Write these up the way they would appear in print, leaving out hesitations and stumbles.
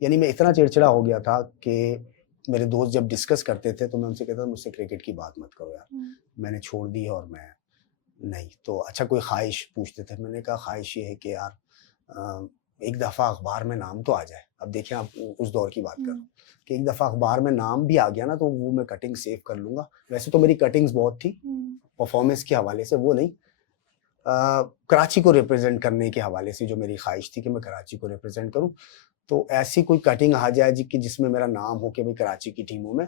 यानी मैं इतना चिड़चिड़ा हो गया था कि मेरे दोस्त जब डिस्कस करते थे तो मैं उनसे कहता था मुझसे क्रिकेट की बात मत करो यार, मैंने छोड़ दी है और मैं नहीं। तो अच्छा कोई ख्वाहिश पूछते थे, मैंने कहा ख्वाहिश ये है कि यार एक दफ़ा अखबार में नाम तो आ जाए। अब देखिए आप उस दौर की बात कर रहा हूँ कि एक दफ़ा अखबार में नाम भी आ गया ना तो वो मैं कटिंग सेव कर लूँगा। वैसे तो मेरी कटिंग्स बहुत थी, परफॉर्मेंस के हवाले से वो नहीं, कराची को रिप्रेजेंट करने के हवाले से जो मेरी ख्वाहिश थी कि मैं कराची को रिप्रेजेंट करूँ। तो ऐसी कोई कटिंग आ जाए कि जिसमें मेरा नाम हो कि भाई कराची की टीमों में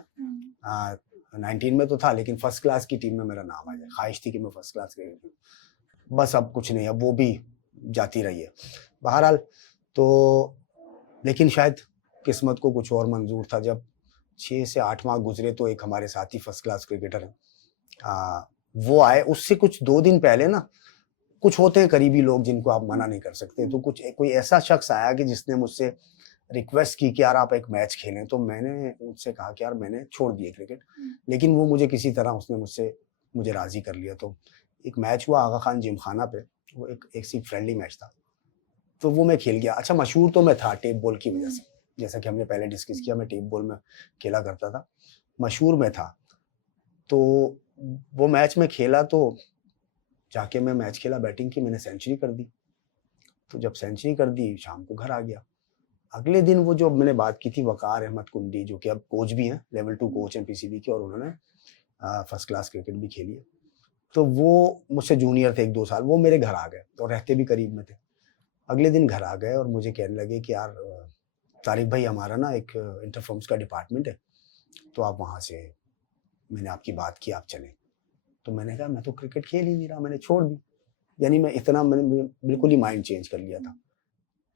19 में तो था लेकिन फर्स्ट क्लास की टीम में मेरा नाम आ जाए। ख्वाहिश थी कि मैं फर्स्ट क्लास क्रिकेटर हूँ। बस अब कुछ नहीं, अब वो भी जाती रही है। बहरहाल तो लेकिन शायद किस्मत को कुछ और मंजूर था। जब 6 से 8 माह गुजरे तो एक हमारे साथी फर्स्ट क्लास क्रिकेटर हैं, वो आए। उससे कुछ 2 दिन पहले ना कुछ होते हैं करीबी लोग जिनको आप मना नहीं कर सकते, तो कुछ कोई ऐसा शख्स आया कि जिसने मुझसे रिक्वेस्ट की कि यार आप एक मैच खेलें। तो मैंने उनसे कहा कि यार मैंने छोड़ दिया क्रिकेट, लेकिन वो मुझे किसी तरह उसने मुझे राजी कर लिया। तो एक मैच हुआ आगा खान जिमखाना पे, वो एक सी फ्रेंडली मैच था, तो वो मैं खेल गया। अच्छा मशहूर तो मैं था टेप बॉल की वजह से, जैसा कि हमने पहले डिस्कस किया, मैं टेप बॉल में खेला करता था, मशहूर मैं था। तो वो मैच में खेला तो जाके मैं मैच खेला, बैटिंग की, मैंने सेंचुरी कर दी। तो जब सेंचुरी कर दी शाम को घर आ गया। अगले दिन वो जो मैंने बात की थी वकार अहमद कुंडी, जो कि अब कोच भी हैं, लेवल 2 कोच हैं पीसीबी के, और उन्होंने फर्स्ट क्लास क्रिकेट भी खेली है। तो वो मुझसे जूनियर थे 1-2 साल, वो मेरे घर आ गए और रहते भी करीब में थे। अगले दिन घर आ गए और मुझे कहने लगे कि यार तारिक भाई हमारा ना एक इंटरफॉर्म्स का डिपार्टमेंट है, तो आप वहाँ से, मैंने आपकी बात की आप चलें। तो मैंने कहा मैं तो क्रिकेट खेल ही नहीं रहा, मैंने छोड़ दी। यानी मैंने बिल्कुल ही माइंड चेंज कर लिया था।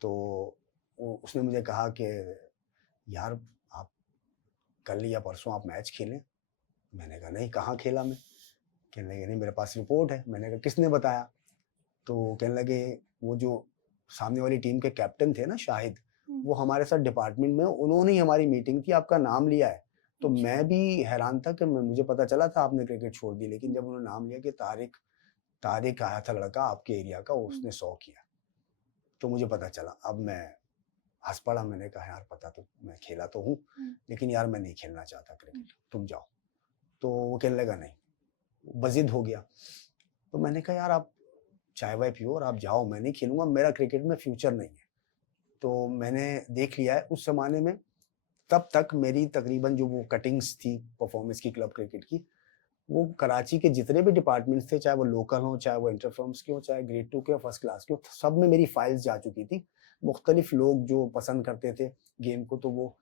तो उसने मुझे कहा कि यार आप कल या परसों आप मैच खेलें। मैंने कहा नहीं, कहाँ खेला मैं? कहने लगे नहीं मेरे पास रिपोर्ट है। मैंने कहा किसने बताया? तो कहने लगे वो जो सामने वाली टीम के कैप्टन थे ना शाहिद, वो हमारे साथ डिपार्टमेंट में, उन्होंने ही हमारी मीटिंग थी, आपका नाम लिया है। तो मैं भी हैरान था कि मुझे पता चला था आपने क्रिकेट छोड़ दी, लेकिन जब उन्होंने नाम लिया कि तारिक तारिक आया था लड़का आपके एरिया का, उसने 100 किया, तो मुझे पता चला। अब मैं हंस पड़ा, मैंने कहा यार पता तो, मैं खेला तो हूँ लेकिन यार मैं नहीं खेलना चाहता क्रिकेट, तुम जाओ। तो वो कहने लगा नहीं, बजिद हो गया। तो मैंने कहा यार आप चाय वाय पियो और आप जाओ, मैं नहीं खेलूंगा, मेरा क्रिकेट में फ्यूचर नहीं है। तो मैंने देख लिया है उस जमाने में, तब तक मेरी तकरीबन जो वो कटिंग्स थी परफॉर्मेंस की क्लब क्रिकेट की, वो कराची के जितने भी डिपार्टमेंट्स थे, चाहे वो लोकल हो, चाहे वो इंटरफर्म्स के हो, चाहे ग्रेड 2 के हो, फर्स्ट क्लास के हो, सब में मेरी फाइल्स जा चुकी थी। मुख्तलिफ लोग जो पसंद करते थे गेम को, तो वो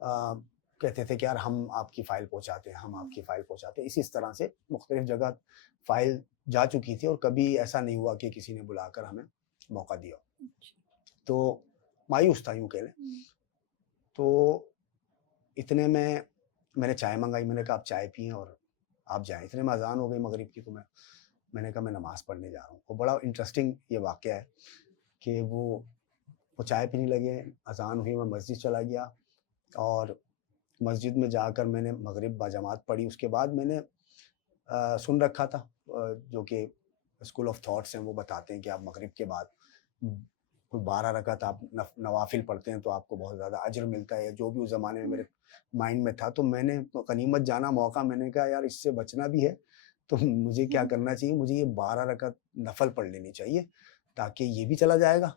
कहते थे कि यार हम आपकी फाइल पहुंचाते हैं, हम आपकी फाइल पहुंचाते हैं। इस तरह से मुख्तलिफ जगह फाइल जा चुकी थी और कभी ऐसा नहीं हुआ कि किसी ने बुलाकर हमें मौका दिया। तो मायूस था यूँ कह लें। तो इतने में मैंने चाय मंगाई, मैंने कहा आप चाय पिएँ और आप जाएँ। इतने में अज़ान हो गई मगरिब की, तो मैंने कहा मैं नमाज़ पढ़ने जा रहा हूँ। और बड़ा इंटरेस्टिंग ये वाक़या है कि वो चाय पीने लगे, अज़ान हुई, मैं मस्जिद चला गया और मस्जिद में जाकर मैंने मगरिब बाजमात पढ़ी। उसके बाद मैंने सुन रखा था जो कि स्कूल ऑफ थॉट्स हैं, वो बताते हैं कि आप मगरिब के बाद कोई 12 रकात आप नवाफिल पढ़ते हैं तो आपको बहुत ज़्यादा अजर मिलता है, जो भी उस ज़माने में मेरे माइंड में था। तो मैंने गनीमत जाना मौका, मैंने कहा यार इससे बचना भी है तो मुझे क्या करना चाहिए, मुझे ये 12 रकात नफल पढ़ लेनी चाहिए, ताकि ये भी चला जाएगा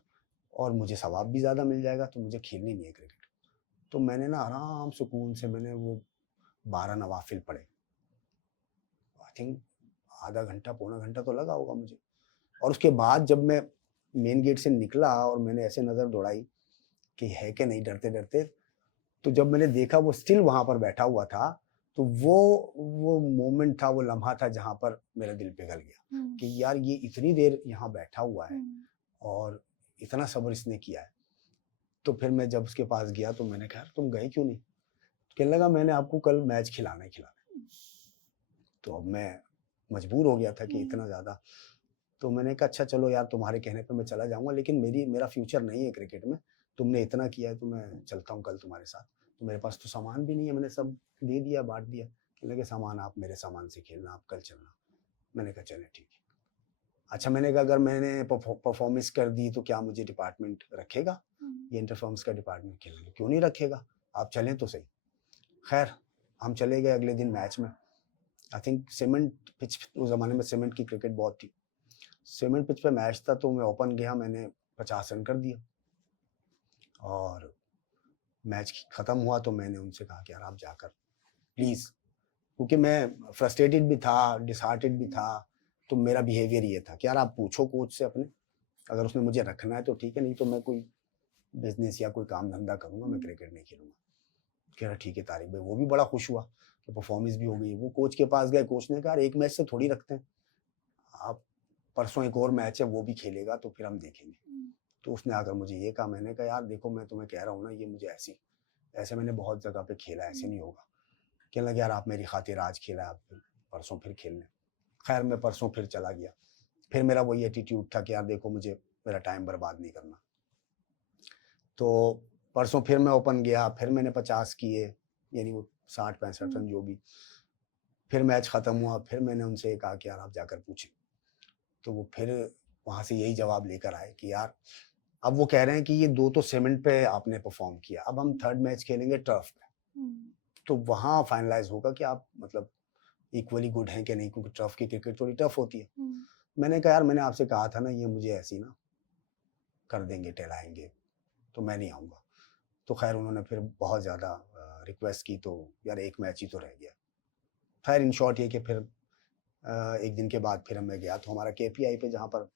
और मुझे सवाब भी ज़्यादा मिल जाएगा, तो मुझे खेलनी नहीं है क्रिकेट। तो मैंने ना आराम सुकून से मैंने वो 12 नवाफिल पढ़े। आई थिंक आधा घंटा पौना घंटा तो लगा होगा मुझे। और उसके बाद जब मैं मेन गेट से निकला और मैंने ऐसे नज़र दौड़ाई कि है कि नहीं, डरते-डरते, तो जब मैंने देखा वो स्टिल वहाँ पर बैठा हुआ था, तो वो मोमेंट था, वो लम्हा था जहाँ पर मेरा दिल पिघल गया कि यार ये इतनी देर यहाँ बैठा हुआ है और इतना सब्र इसने किया है। तो फिर मैं जब उसके पास गया तो मैंने कहा यार तुम गए क्यों नहीं? कहने लगा मैंने आपको कल मैच खिलाना ही खिलाना है। तो अब मैं मजबूर हो गया था कि इतना ज़्यादा। तो मैंने कहा अच्छा चलो यार तुम्हारे कहने पे मैं चला जाऊँगा, लेकिन मेरा फ्यूचर नहीं है क्रिकेट में। तुमने इतना किया है तो मैं चलता हूँ कल तुम्हारे साथ। तो मेरे पास तो सामान भी नहीं है, मैंने सब दे दिया, बाँट दिया। कहने लगे सामान आप मेरे सामान से खेलना, आप कल चलना। मैंने कहा चलें ठीक है। अच्छा मैंने कहा अगर मैंने परफॉर्मेंस कर दी तो क्या मुझे डिपार्टमेंट रखेगा? ये इंटरफर्म्स का डिपार्टमेंट खेलेंगे, क्यों नहीं रखेगा, आप चलें तो सही। खैर हम चले गए अगले दिन मैच में। आई थिंक सीमेंट पिच, उस ज़माने में सीमेंट की क्रिकेट बहुत थी। सीमेंट पिच पे मैच था तो मैं ओपन गया, मैंने 50 रन कर दिया और मैच ख़त्म हुआ तो मैंने उनसे कहा कि यार आप जाकर प्लीज़, क्योंकि मैं फ्रस्ट्रेटेड भी था, डिसहार्टेड भी था, तो मेरा बिहेवियर ये था कि यार आप पूछो कोच से अपने, अगर उसने मुझे रखना है तो ठीक है, नहीं तो मैं कोई बिजनेस या कोई काम धंधा करूंगा, मैं क्रिकेट नहीं खेलूंगा। कह रहा ठीक है तारिक भाई, वो भी बड़ा खुश हुआ कि परफॉर्मेंस भी हो गई। वो कोच के पास गए, कोच ने कहा एक मैच से थोड़ी रखते हैं, आप परसों एक और मैच है वो भी खेलेगा तो फिर हम देखेंगे। तो उसने आकर मुझे ये कहा, मैंने कहा यार देखो मैं तुम्हें कह रहा हूँ ना, ये मुझे ऐसे मैंने बहुत जगह पे खेला, ऐसे नहीं होगा। कहने लगे यार आप मेरी खातिर आज खेला, आप परसों फिर खेलने। खैर मैं परसों फिर चला गया, फिर मेरा वही एटीट्यूड था कि यार देखो मुझे मेरा टाइम बर्बाद नहीं करना। तो परसों फिर मैं ओपन गया, फिर मैंने 50 किए, यानी वो 60-65 रन जो भी। फिर मैच ख़त्म हुआ, फिर मैंने उनसे कहा कि यार आप जाकर पूछें। तो वो फिर वहाँ से यही जवाब लेकर आए कि यार अब वो कह रहे हैं कि ये 2 तो सीमेंट पे आपने परफॉर्म किया, अब हम थर्ड मैच खेलेंगे टर्फ पे, तो वहाँ फाइनलाइज होगा कि आप मतलब इक्वली गुड हैं कि नहीं, क्योंकि टर्फ की क्रिकेट थोड़ी टफ होती है। मैंने कहा यार मैंने आपसे कहा था ना, ये मुझे ऐसी ना कर देंगे, टहलाएंगे, तो मैं नहीं आऊँगा। तो खैर उन्होंने फिर बहुत ज़्यादा रिक्वेस्ट की, तो यार एक मैच ही तो रह गया। खैर इन शॉर्ट ये कि फिर एक दिन के बाद फिर मैं गया, तो हमारा केपीआई पे जहाँ पर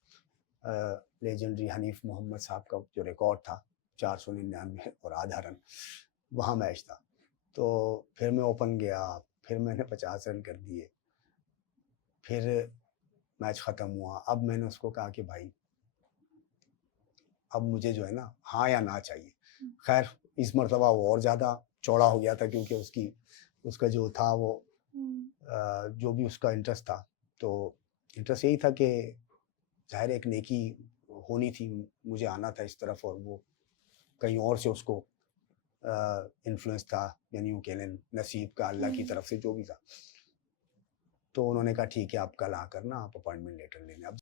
लेजेंडरी हनीफ मोहम्मद साहब का जो रिकॉर्ड था 499 और आधा रन, वहाँ मैच था। तो फिर मैं ओपन गया, फिर मैंने 50 रन कर दिए, फिर मैच ख़त्म हुआ। अब मैंने उसको कहा कि भाई अब मुझे जो है ना हाँ या ना चाहिए। खैर इस मरतबा वो और ज़्यादा चौड़ा हो गया था, क्योंकि उसका जो था वो जो भी उसका इंटरेस्ट था, तो इंटरेस्ट यही था कि ज़ाहिर एक नेकी होनी थी, मुझे आना था इस तरफ, और वो कहीं और से उसको इन्फ्लुएंस था, यानी यूँ कह लें नसीब का, अल्लाह की तरफ से जो भी था। तो उन्होंने कहा ठीक है आप कल आकर ना आप अपॉइंटमेंट लेटर लेने। अब